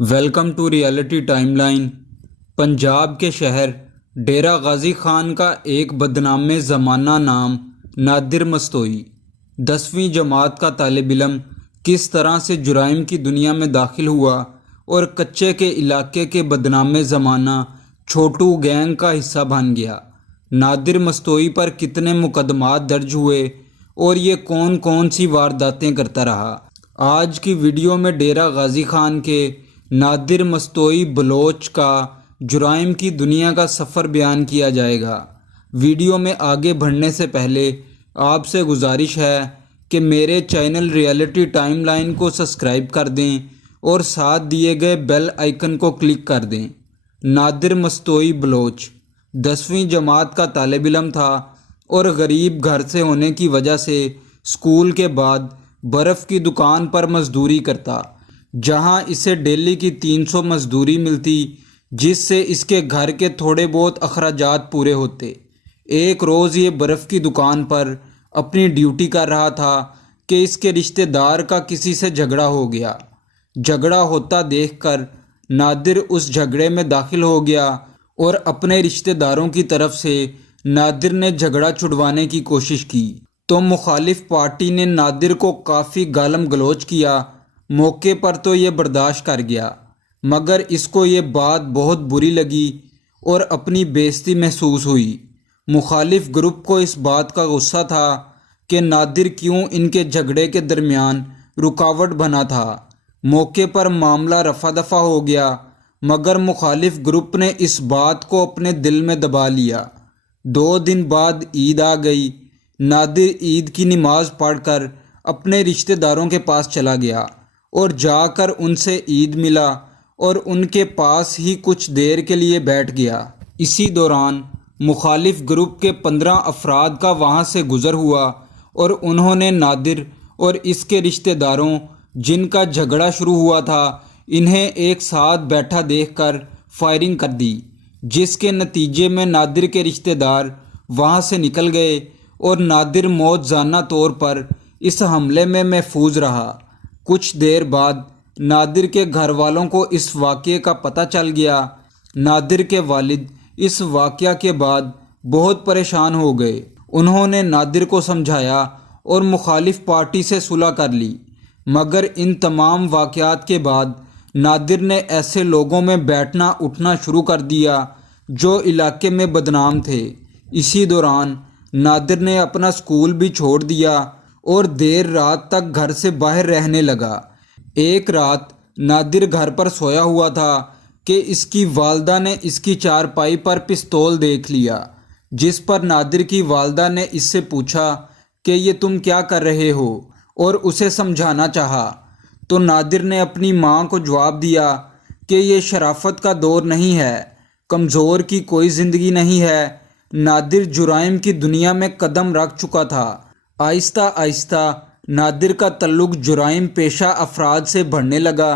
Welcome to reality timeline. Punjab کے شہر ڈیرہ غازی خان کا ایک بدنام زمانہ نام نادر مستوئی 10ویں جماعت کا طالب علم کس طرح سے جرائم کی دنیا میں داخل ہوا اور کچے کے علاقے کے بدنام زمانہ چھوٹو گینگ کا حصہ بن گیا۔ نادر مستوئی پر کتنے مقدمات درج ہوئے اور یہ کون کون سی وارداتیں کرتا رہا، آج کی ویڈیو میں ڈیرہ غازی خان کے نادر مستوئی بلوچ کا جرائم کی دنیا کا سفر بیان کیا جائے گا۔ ویڈیو میں آگے بڑھنے سے پہلے آپ سے گزارش ہے کہ میرے چینل ریئلٹی ٹائم لائن کو سبسکرائب کر دیں اور ساتھ دیے گئے بیل آئیکن کو کلک کر دیں۔ نادر مستوئی بلوچ 10ویں جماعت کا طالب علم تھا اور غریب گھر سے ہونے کی وجہ سے اسکول کے بعد برف کی دکان پر مزدوری کرتا، جہاں اسے ڈیلی کی 300 مزدوری ملتی، جس سے اس کے گھر کے تھوڑے بہت اخراجات پورے ہوتے۔ ایک روز یہ برف کی دکان پر اپنی ڈیوٹی کر رہا تھا کہ اس کے رشتہ دار کا کسی سے جھگڑا ہو گیا۔ جھگڑا ہوتا دیکھ کر نادر اس جھگڑے میں داخل ہو گیا اور اپنے رشتہ داروں کی طرف سے نادر نے جھگڑا چھڑوانے کی کوشش کی تو مخالف پارٹی نے نادر کو کافی گالم گلوچ کیا۔ موقع پر تو یہ برداشت کر گیا، مگر اس کو یہ بات بہت بری لگی اور اپنی بے عزتی محسوس ہوئی۔ مخالف گروپ کو اس بات کا غصہ تھا کہ نادر کیوں ان کے جھگڑے کے درمیان رکاوٹ بنا تھا۔ موقع پر معاملہ رفع دفع ہو گیا، مگر مخالف گروپ نے اس بات کو اپنے دل میں دبا لیا۔ 2 دن بعد عید آ گئی۔ نادر عید کی نماز پڑھ کر اپنے رشتہ داروں کے پاس چلا گیا اور جا کر ان سے عید ملا اور ان کے پاس ہی کچھ دیر کے لیے بیٹھ گیا۔ اسی دوران مخالف گروپ کے 15 افراد کا وہاں سے گزر ہوا اور انہوں نے نادر اور اس کے رشتہ داروں جن کا جھگڑا شروع ہوا تھا انہیں ایک ساتھ بیٹھا دیکھ کر فائرنگ کر دی، جس کے نتیجے میں نادر کے رشتہ دار وہاں سے نکل گئے اور نادر موت زانہ طور پر اس حملے میں محفوظ رہا۔ کچھ دیر بعد نادر کے گھر والوں کو اس واقعے کا پتہ چل گیا۔ نادر کے والد اس واقعہ کے بعد بہت پریشان ہو گئے۔ انہوں نے نادر کو سمجھایا اور مخالف پارٹی سے صلح کر لی، مگر ان تمام واقعات کے بعد نادر نے ایسے لوگوں میں بیٹھنا اٹھنا شروع کر دیا جو علاقے میں بدنام تھے۔ اسی دوران نادر نے اپنا اسکول بھی چھوڑ دیا اور دیر رات تک گھر سے باہر رہنے لگا۔ ایک رات نادر گھر پر سویا ہوا تھا کہ اس کی والدہ نے اس کی چارپائی پر پستول دیکھ لیا، جس پر نادر کی والدہ نے اس سے پوچھا کہ یہ تم کیا کر رہے ہو اور اسے سمجھانا چاہا، تو نادر نے اپنی ماں کو جواب دیا کہ یہ شرافت کا دور نہیں ہے، کمزور کی کوئی زندگی نہیں ہے۔ نادر جرائم کی دنیا میں قدم رکھ چکا تھا۔ آہستہ آہستہ نادر کا تعلق جرائم پیشہ افراد سے بڑھنے لگا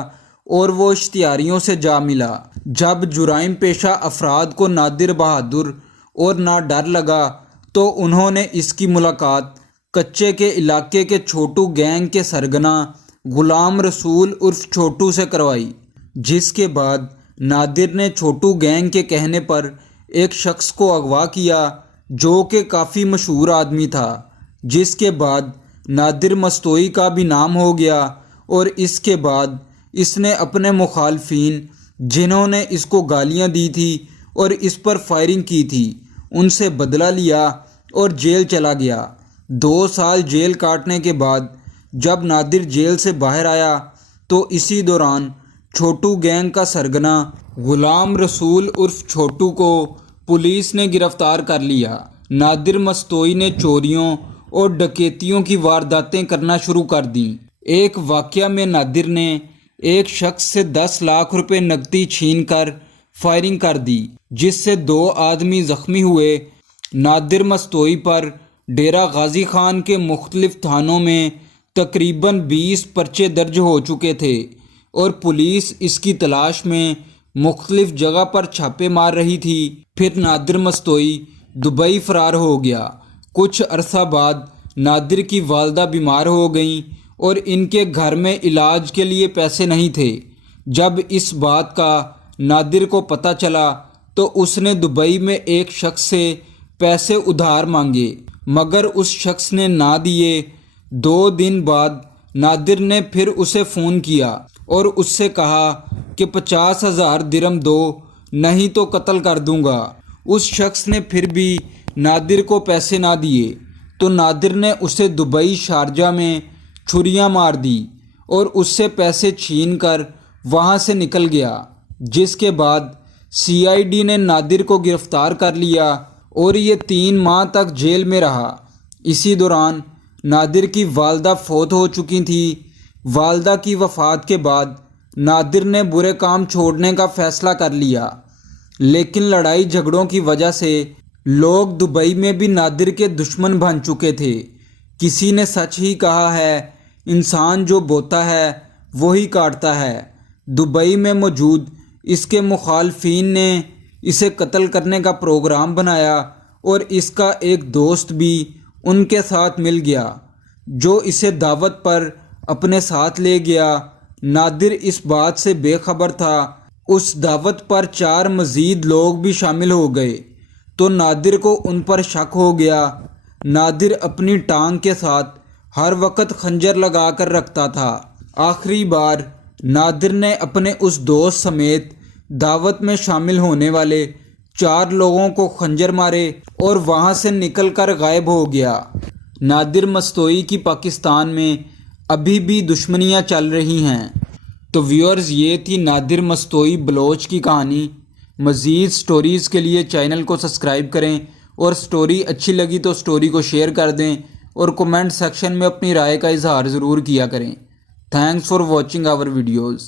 اور وہ اشتہاریوں سے جا ملا۔ جب جرائم پیشہ افراد کو نادر بہادر اور نہ ڈر لگا تو انہوں نے اس کی ملاقات کچے کے علاقے کے چھوٹو گینگ کے سرگنا غلام رسول عرف چھوٹو سے کروائی، جس کے بعد نادر نے چھوٹو گینگ کے کہنے پر ایک شخص کو اغوا کیا جو کہ کافی مشہور آدمی تھا، جس کے بعد نادر مستوئی کا بھی نام ہو گیا اور اس کے بعد اس نے اپنے مخالفین جنہوں نے اس کو گالیاں دی تھی اور اس پر فائرنگ کی تھی ان سے بدلہ لیا اور جیل چلا گیا۔ 2 سال جیل کاٹنے کے بعد جب نادر جیل سے باہر آیا تو اسی دوران چھوٹو گینگ کا سرگنا غلام رسول عرف چھوٹو کو پولیس نے گرفتار کر لیا۔ نادر مستوئی نے چوریوں اور ڈکیتیوں کی وارداتیں کرنا شروع کر دیں۔ ایک واقعہ میں نادر نے ایک شخص سے 10 لاکھ روپے نقدی چھین کر فائرنگ کر دی، جس سے 2 آدمی زخمی ہوئے۔ نادر مستوئی پر ڈیرہ غازی خان کے مختلف تھانوں میں تقریباً 20 پرچے درج ہو چکے تھے اور پولیس اس کی تلاش میں مختلف جگہ پر چھاپے مار رہی تھی۔ پھر نادر مستوئی دبئی فرار ہو گیا۔ کچھ عرصہ بعد نادر کی والدہ بیمار ہو گئیں اور ان کے گھر میں علاج کے لیے پیسے نہیں تھے، جب اس بات کا نادر کو پتہ چلا تو اس نے دبئی میں ایک شخص سے پیسے ادھار مانگے، مگر اس شخص نے نہ دیے۔ 2 دن بعد نادر نے پھر اسے فون کیا اور اس سے کہا کہ 50,000 درہم دو، نہیں تو قتل کر دوں گا۔ اس شخص نے پھر بھی نادر کو پیسے نہ دیے تو نادر نے اسے دبئی شارجہ میں چھریاں مار دی اور اس سے پیسے چھین کر وہاں سے نکل گیا، جس کے بعد CID نے نادر کو گرفتار کر لیا اور یہ 3 ماہ تک جیل میں رہا۔ اسی دوران نادر کی والدہ فوت ہو چکی تھی۔ والدہ کی وفات کے بعد نادر نے برے کام چھوڑنے کا فیصلہ کر لیا، لیکن لڑائی جھگڑوں کی وجہ سے لوگ دبئی میں بھی نادر کے دشمن بن چکے تھے۔ کسی نے سچ ہی کہا ہے، انسان جو بوتا ہے وہی کاٹتا ہے۔ دبئی میں موجود اس کے مخالفین نے اسے قتل کرنے کا پروگرام بنایا اور اس کا ایک دوست بھی ان کے ساتھ مل گیا، جو اسے دعوت پر اپنے ساتھ لے گیا۔ نادر اس بات سے بے خبر تھا۔ اس دعوت پر 4 مزید لوگ بھی شامل ہو گئے تو نادر کو ان پر شک ہو گیا۔ نادر اپنی ٹانگ کے ساتھ ہر وقت خنجر لگا کر رکھتا تھا۔ آخری بار نادر نے اپنے اس دوست سمیت دعوت میں شامل ہونے والے 4 لوگوں کو خنجر مارے اور وہاں سے نکل کر غائب ہو گیا۔ نادر مستوئی کی پاکستان میں ابھی بھی دشمنیاں چل رہی ہیں۔ تو ویورز، یہ تھی نادر مستوئی بلوچ کی کہانی۔ مزید سٹوریز کے لیے چینل کو سبسکرائب کریں اور سٹوری اچھی لگی تو سٹوری کو شیئر کر دیں اور کومنٹ سیکشن میں اپنی رائے کا اظہار ضرور کیا کریں۔ Thanks for watching our videos.